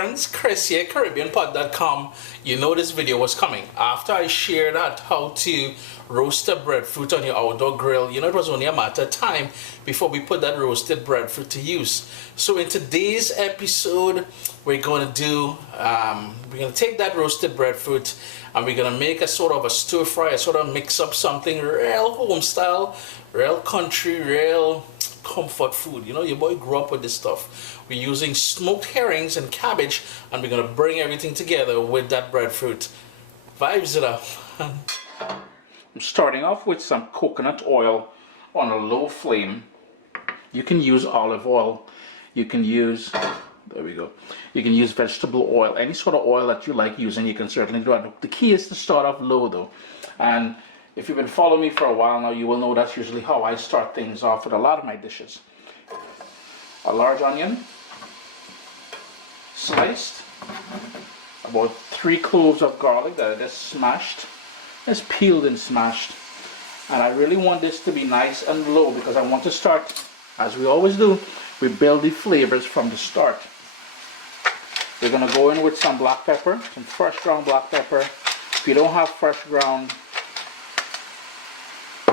friends, Chris here, caribbeanpot.com. You know this video was coming after I shared out how to roast a breadfruit on your outdoor grill. You know, it was only a matter of time before we put that roasted breadfruit to use. So in today's episode, we're going to take that roasted breadfruit and we're going to make a sort of a stir fry, a sort of mix up something real home style, real country, real comfort food. You know, your boy grew up with this stuff. We're using smoked herrings and cabbage, and we're gonna bring everything together with that breadfruit. Vibes it up. I'm starting off with some coconut oil on a low flame. You can use olive oil. You can use, there we go. You can use vegetable oil, any sort of oil that you like using. You can certainly do it. The key is to start off low though. And if you've been following me for a while now, you will know that's usually how I start things off with a lot of my dishes. A large onion, sliced, about 3 cloves of garlic that I just smashed, just peeled and smashed. And I really want this to be nice and low because I want to start, as we always do, we build the flavors from the start. We're going to go in with some black pepper, some fresh ground black pepper. If you don't have fresh ground,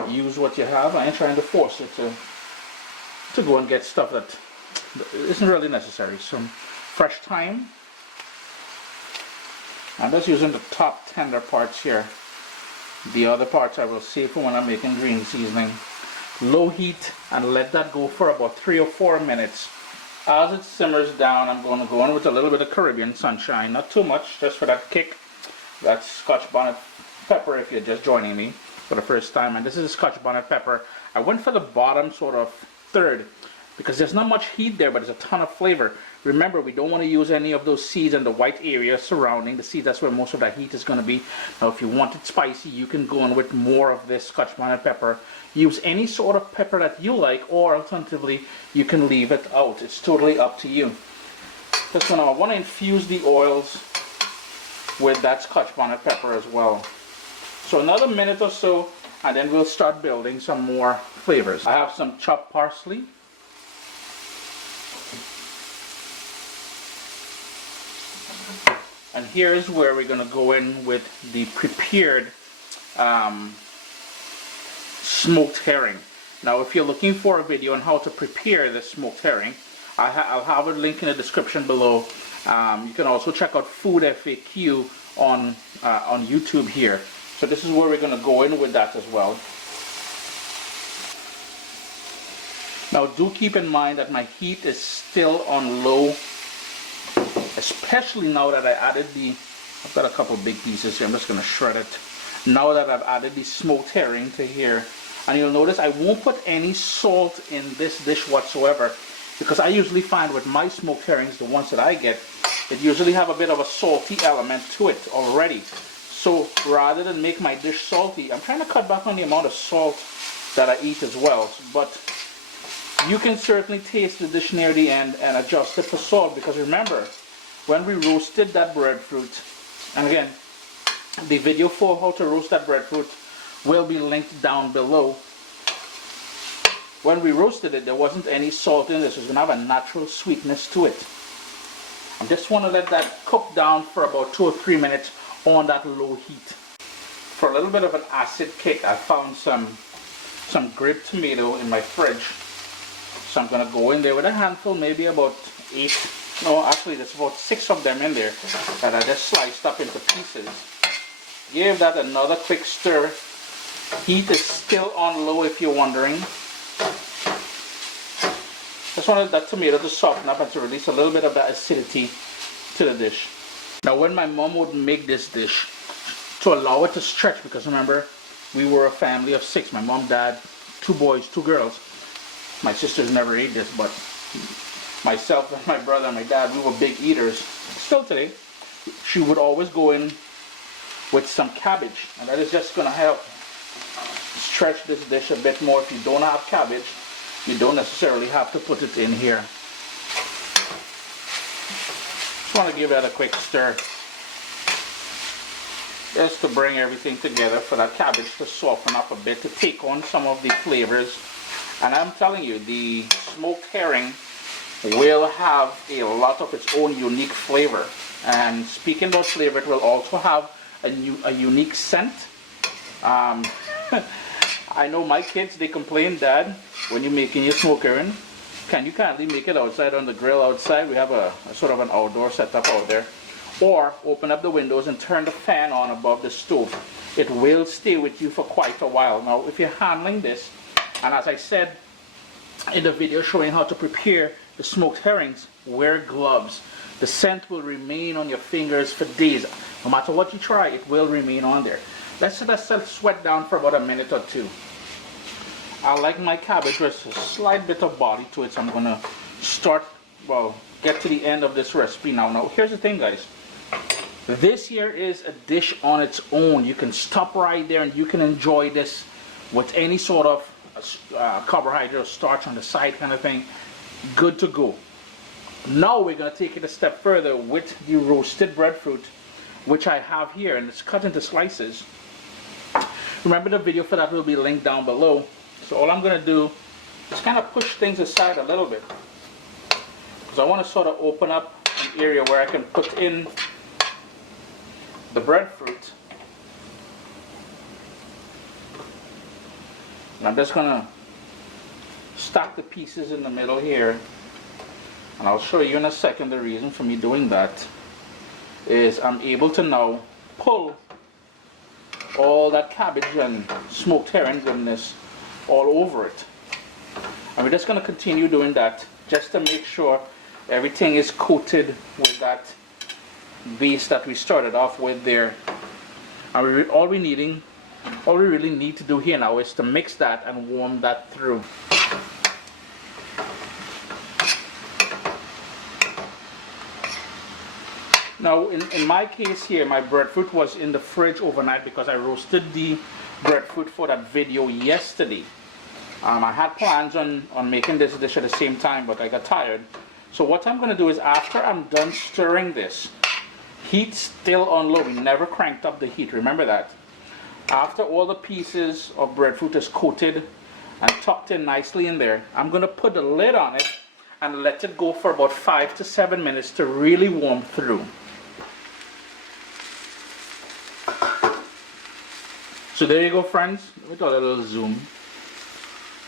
use what you have. I ain't trying to force you to go and get stuff that isn't really necessary. Some fresh thyme. I'm just using the top tender parts here. The other parts I will save for when I'm making green seasoning. Low heat and let that go for about 3 or 4 minutes. As it simmers down, I'm going to go in with a little bit of Caribbean sunshine. Not too much, just for that kick. That's scotch bonnet pepper if you're just joining me for the first time. And this is a scotch bonnet pepper. I went for the bottom sort of third because there's not much heat there, but there's a ton of flavor. Remember, we don't want to use any of those seeds in the white area surrounding the seeds. That's where most of the heat is going to be. Now, if you want it spicy, you can go in with more of this scotch bonnet pepper. Use any sort of pepper that you like, or alternatively, you can leave it out. It's totally up to you. Just I want to infuse the oils with that scotch bonnet pepper as well. So another minute or so, and then we'll start building some more flavors. I have some chopped parsley. And here is where we're going to go in with the prepared smoked herring. Now, if you're looking for a video on how to prepare the smoked herring, I'll have a link in the description below. You can also check out Food FAQ on YouTube here. So this is where we're going to go in with that as well. Now, do keep in mind that my heat is still on low, especially now that I added I've got a couple big pieces here. I'm just going to shred it. Now that I've added the smoked herring to here, and you'll notice I won't put any salt in this dish whatsoever, because I usually find with my smoked herrings, the ones that I get, it usually have a bit of a salty element to it already. So rather than make my dish salty, I'm trying to cut back on the amount of salt that I eat as well. But you can certainly taste the dish near the end and adjust it for salt, because remember, when we roasted that breadfruit, and again, the video for how to roast that breadfruit will be linked down below. When we roasted it, there wasn't any salt in this. It's going to have a natural sweetness to it. I just want to let that cook down for about 2 or 3 minutes on that low heat. For a little bit of an acid kick, I found some grape tomato in my fridge. So I'm going to go in there with a handful, maybe about 8. No, actually there's about 6 of them in there that I just sliced up into pieces. Give that another quick stir. Heat is still on low if you're wondering. Just wanted that tomato to soften up and to release a little bit of that acidity to the dish. Now, when my mom would make this dish, to allow it to stretch, because remember, we were a family of 6. My mom, dad, 2 boys, 2 girls. My sisters never ate this, but myself and my brother and my dad, we were big eaters. Still today, she would always go in with some cabbage, and that is just going to help stretch this dish a bit more. If you don't have cabbage, you don't necessarily have to put it in here. Just want to give that a quick stir, just to bring everything together for that cabbage to soften up a bit, to take on some of the flavors. And I'm telling you, the smoked herring will have a lot of its own unique flavor. And speaking about flavor, it will also have a unique scent. I know my kids, they complain, Dad, when you're making your smoke herring, can you kindly make it outside on the grill outside? We have a sort of an outdoor setup out there. Or open up the windows and turn the fan on above the stove. It will stay with you for quite a while. Now, if you're handling this, and as I said in the video showing how to prepare the smoked herrings, wear gloves. The scent will remain on your fingers for days. No matter what you try, it will remain on there. Let's let that sweat down for about a minute or two. I like my cabbage with a slight bit of body to it, so I'm gonna get to the end of this recipe now. Now, here's the thing, guys. This here is a dish on its own. You can stop right there and you can enjoy this with any sort of carbohydrate or starch on the side kind of thing. Good to go. Now we're going to take it a step further with the roasted breadfruit, which I have here, and it's cut into slices. Remember, the video for that will be linked down below. So all I'm going to do is kind of push things aside a little bit, because I want to sort of open up an area where I can put in the breadfruit. And I'm just going to stack the pieces in the middle here, and I'll show you in a second the reason for me doing that is I'm able to now pull all that cabbage and smoked herring goodness all over it. And we're just going to continue doing that just to make sure everything is coated with that base that we started off with there. And all we really need to do here now is to mix that and warm that through. Now, in my case here, my breadfruit was in the fridge overnight because I roasted the breadfruit for that video yesterday. I had plans on making this dish at the same time, but I got tired. So what I'm going to do is, after I'm done stirring this, heat still on low, we never cranked up the heat, remember that. After all the pieces of breadfruit is coated and tucked in nicely in there, I'm going to put the lid on it and let it go for about 5 to 7 minutes to really warm through. So there you go, friends. Let me do a little zoom.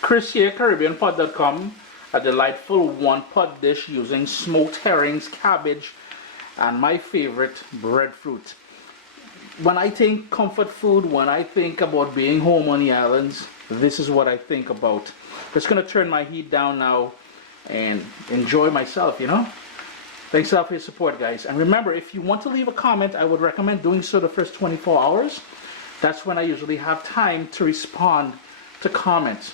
Chris here, caribbeanpot.com. A delightful one-pot dish using smoked herrings, cabbage, and my favorite, breadfruit. When I think comfort food, when I think about being home on the islands, this is what I think about. Just gonna turn my heat down now and enjoy myself, you know? Thanks a lot for your support, guys. And remember, if you want to leave a comment, I would recommend doing so the first 24 hours. That's when I usually have time to respond to comments.